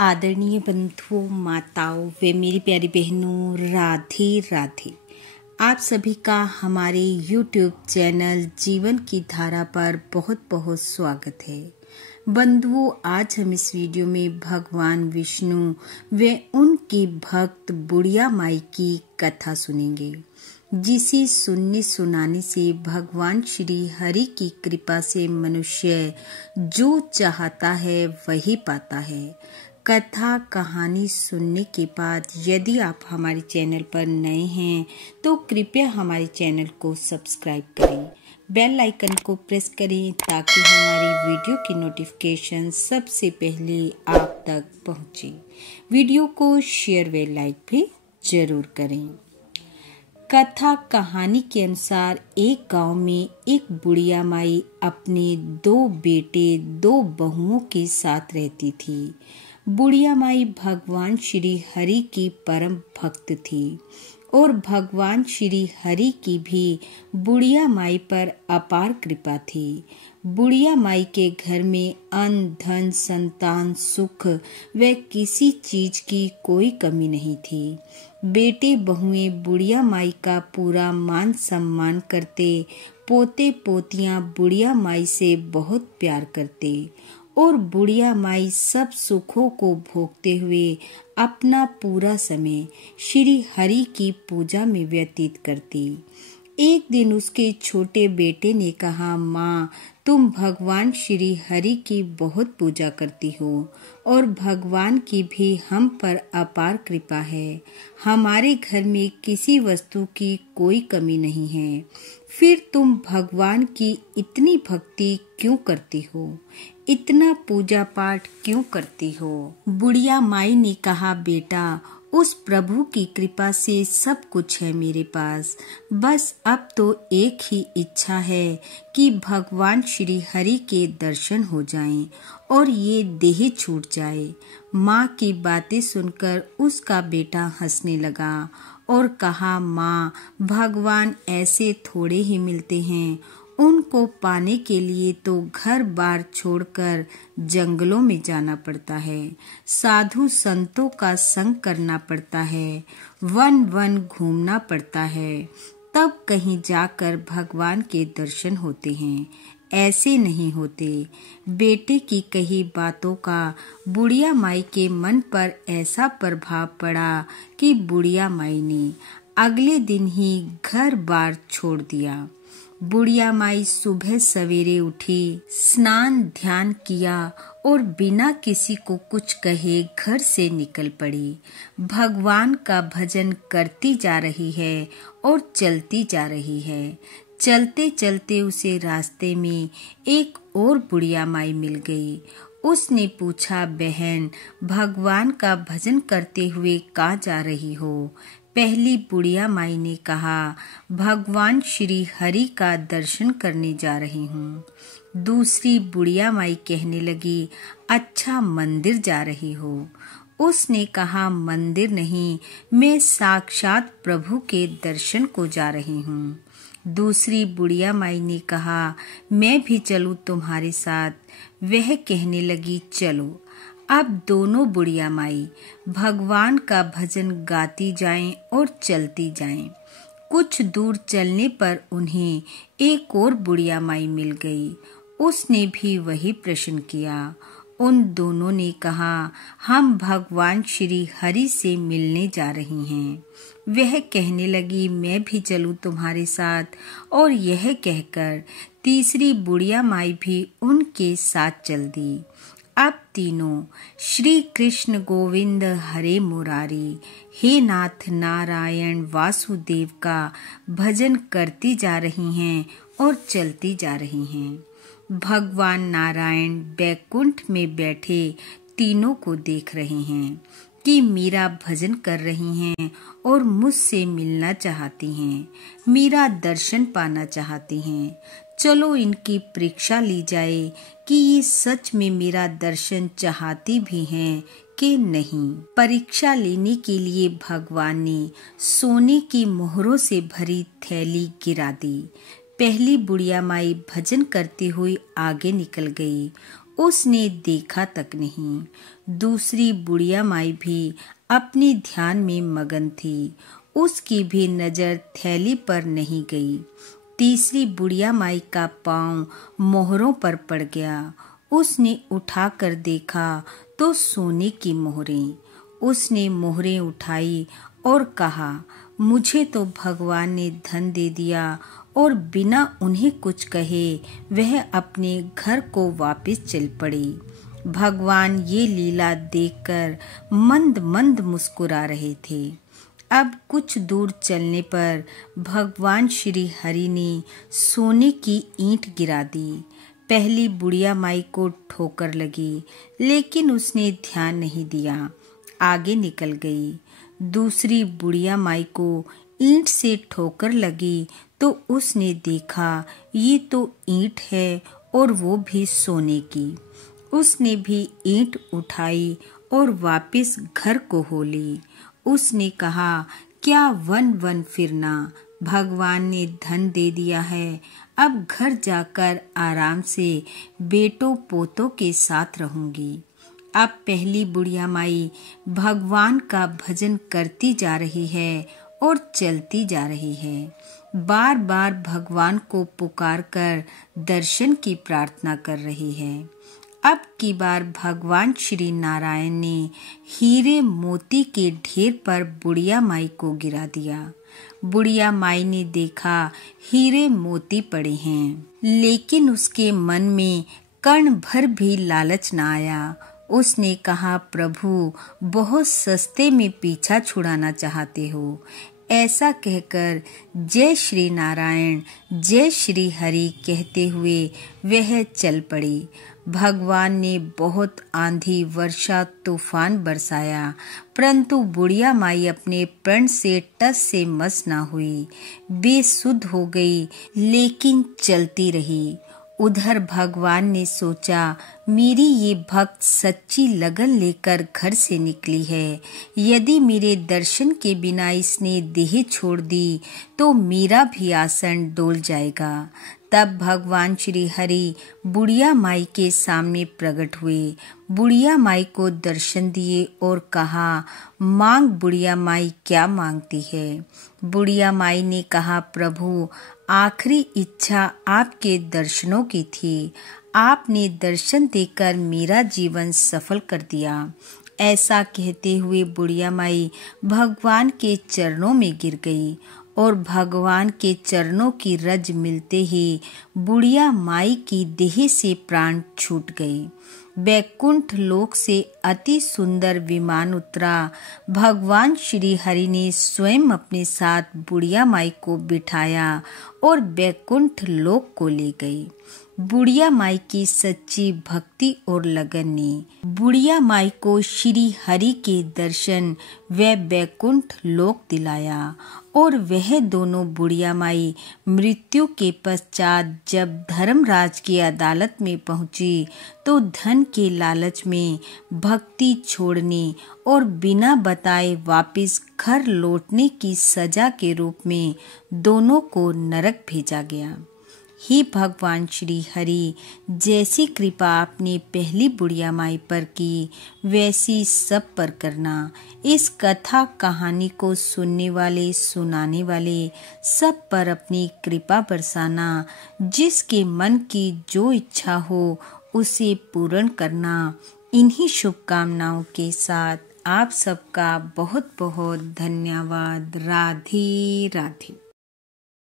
आदरणीय बंधुओं, माताओं व मेरी प्यारी बहनों, राधे राधे। आप सभी का हमारे YouTube चैनल जीवन की धारा पर बहुत बहुत स्वागत है। बंधुओं, आज हम इस वीडियो में भगवान विष्णु व उनकी भक्त बुढ़िया माई की कथा सुनेंगे, जिसे सुनने सुनाने से भगवान श्री हरि की कृपा से मनुष्य जो चाहता है वही पाता है। कथा कहानी सुनने के बाद यदि आप हमारे चैनल पर नए हैं तो कृपया हमारे चैनल को सब्सक्राइब करें, बेल आइकन को प्रेस करें ताकि हमारी वीडियो की नोटिफिकेशन सबसे पहले आप तक पहुंचे। वीडियो को शेयर व लाइक भी जरूर करें। कथा कहानी के अनुसार एक गांव में एक बुढ़िया माई अपने 2 बेटे 2 बहुओं के साथ रहती थी। बुढ़िया माई भगवान श्री हरि की परम भक्त थी और भगवान श्री हरि की भी बुढ़िया माई पर अपार कृपा थी। बुढ़िया माई के घर में अन्न धन संतान सुख व किसी चीज की कोई कमी नहीं थी। बेटे बहुएं बुढ़िया माई का पूरा मान सम्मान करते, पोते पोतियां बुढ़िया माई से बहुत प्यार करते और बुढ़िया माई सब सुखों को भोगते हुए अपना पूरा समय श्री हरि की पूजा में व्यतीत करती। एक दिन उसके छोटे बेटे ने कहा, माँ, तुम भगवान श्री हरि की बहुत पूजा करती हो और भगवान की भी हम पर अपार कृपा है। हमारे घर में किसी वस्तु की कोई कमी नहीं है, फिर तुम भगवान की इतनी भक्ति क्यों करती हो, इतना पूजा पाठ क्यों करती हो? बुढ़िया माई ने कहा, बेटा, उस प्रभु की कृपा से सब कुछ है मेरे पास। बस अब तो एक ही इच्छा है कि भगवान श्री हरि के दर्शन हो जाएं और ये देह छूट जाए। माँ की बातें सुनकर उसका बेटा हंसने लगा और कहा, माँ, भगवान ऐसे थोड़े ही मिलते हैं। उनको पाने के लिए तो घर बार छोड़कर जंगलों में जाना पड़ता है, साधु संतों का संग करना पड़ता है, वन वन घूमना पड़ता है, तब कहीं जाकर भगवान के दर्शन होते हैं। ऐसे नहीं होते। बेटे की कही बातों का बुढ़िया माई के मन पर ऐसा प्रभाव पड़ा कि बुढ़िया माई ने अगले दिन ही घर बार छोड़ दिया। बुढ़िया माई सुबह सवेरे उठी, स्नान ध्यान किया और बिना किसी को कुछ कहे घर से निकल पड़ी। भगवान का भजन करती जा रही है और चलती जा रही है। चलते चलते उसे रास्ते में एक और बुढ़िया माई मिल गई। उसने पूछा, बहन, भगवान का भजन करते हुए कहाँ जा रही हो? पहली बुढ़िया माई ने कहा, भगवान श्री हरि का दर्शन करने जा रही हूँ। दूसरी बुढ़िया माई कहने लगी, अच्छा, मंदिर जा रही हो? उसने कहा, मंदिर नहीं, मैं साक्षात प्रभु के दर्शन को जा रही हूँ। दूसरी बुढ़िया माई ने कहा, मैं भी चलूँ तुम्हारे साथ? वह कहने लगी, चलो। अब दोनों बुढ़िया माई भगवान का भजन गाती जाएं और चलती जाएं। कुछ दूर चलने पर उन्हें एक और बुढ़िया माई मिल गई। उसने भी वही प्रश्न किया। उन दोनों ने कहा, हम भगवान श्री हरि से मिलने जा रही हैं। वह कहने लगी, मैं भी चलूं तुम्हारे साथ? और यह कहकर तीसरी बुढ़िया माई भी उनके साथ चल दी। अब तीनों श्री कृष्ण गोविंद हरे मुरारी, हे नाथ नारायण वासुदेव का भजन करती जा रही हैं और चलती जा रही हैं। भगवान नारायण बैकुंठ में बैठे तीनों को देख रहे हैं कि मीरा भजन कर रही हैं और मुझसे मिलना चाहती हैं, मीरा दर्शन पाना चाहती हैं। चलो इनकी परीक्षा ली जाए कि ये सच में मेरा दर्शन चाहती भी हैं कि नहीं। परीक्षा लेने के लिए भगवान ने सोने की मोहरों से भरी थैली गिरा दी। पहली बुढ़िया माई भजन करती हुई आगे निकल गई। उसने देखा तक नहीं। दूसरी बुढ़िया माई भी अपने ध्यान में मगन थी, उसकी भी नजर थैली पर नहीं गई। तीसरी बुढ़िया माई का पांव मोहरों पर पड़ गया। उसने उठाकर देखा तो सोने की मोहरें। उसने मोहरें उठाई और कहा, मुझे तो भगवान ने धन दे दिया। और बिना उन्हें कुछ कहे वह अपने घर को वापस चल पड़ी। भगवान ये लीला देखकर मंद मंद मुस्कुरा रहे थे। अब कुछ दूर चलने पर भगवान श्री हरि ने सोने की ईंट गिरा दी। पहली बुढ़िया माई को ठोकर लगी, लेकिन उसने ध्यान नहीं दिया, आगे निकल गई। दूसरी बुढ़िया माई को ईंट से ठोकर लगी तो उसने देखा ये तो ईंट है और वो भी सोने की। उसने भी ईंट उठाई और वापस घर को हो ली। उसने कहा, क्या वन वन फिरना, भगवान ने धन दे दिया है, अब घर जाकर आराम से बेटों पोतों के साथ रहूंगी। अब पहली बुढ़िया माई भगवान का भजन करती जा रही है और चलती जा रही है। बार बार भगवान को पुकार कर दर्शन की प्रार्थना कर रही है। अब की बार भगवान श्री नारायण ने हीरे मोती के ढेर पर बुढ़िया माई को गिरा दिया। बुढ़िया माई ने देखा हीरे मोती पड़े हैं, लेकिन उसके मन में कण भर भी लालच न आया। उसने कहा, प्रभु बहुत सस्ते में पीछा छुड़ाना चाहते हो। ऐसा कहकर जय श्री नारायण जय श्री हरि कहते हुए वह चल पड़ी। भगवान ने बहुत आंधी वर्षा तूफान बरसाया, परंतु बुढ़िया माई अपने प्रण से टस से मस न हुई। बेसुध हो गई, लेकिन चलती रही। उधर भगवान ने सोचा, मेरी ये भक्त सच्ची लगन लेकर घर से निकली है। यदि मेरे दर्शन के बिना इसने देह छोड़ दी तो मेरा भी आसन डोल जाएगा। तब भगवान श्री हरि बुढ़िया माई के सामने प्रकट हुए, बुढ़िया माई को दर्शन दिए और कहा, मांग बुढ़िया माई, क्या मांगती है। बुढ़िया माई ने कहा, प्रभु आखिरी इच्छा आपके दर्शनों की थी। आपने दर्शन देकर मेरा जीवन सफल कर दिया। ऐसा कहते हुए बुढ़िया माई भगवान के चरणों में गिर गई और भगवान के चरणों की रज मिलते ही बुढ़िया माई की देह से प्राण छूट गई। बैकुंठ लोक से अति सुंदर विमान उतरा। भगवान श्री हरि ने स्वयं अपने साथ बुढ़िया माई को बिठाया और बैकुंठ लोक को ले गई। बुढ़िया माई की सच्ची भक्ति और लगन ने बुढ़िया माई को श्री हरि के दर्शन व बैकुंठ लोक दिलाया। और वह दोनों बुढ़िया माई मृत्यु के पश्चात जब धर्मराज की अदालत में पहुंची तो धन के लालच में भक्ति छोड़ने और बिना बताए वापस घर लौटने की सजा के रूप में दोनों को नरक भेजा गया। हे भगवान श्री हरि, जैसी कृपा आपने पहली बुढ़िया माई पर की वैसी सब पर करना। इस कथा कहानी को सुनने वाले सुनाने वाले सब पर अपनी कृपा बरसाना। जिसके मन की जो इच्छा हो उसे पूर्ण करना। इन्हीं शुभकामनाओं के साथ आप सबका बहुत बहुत धन्यवाद। राधे राधे।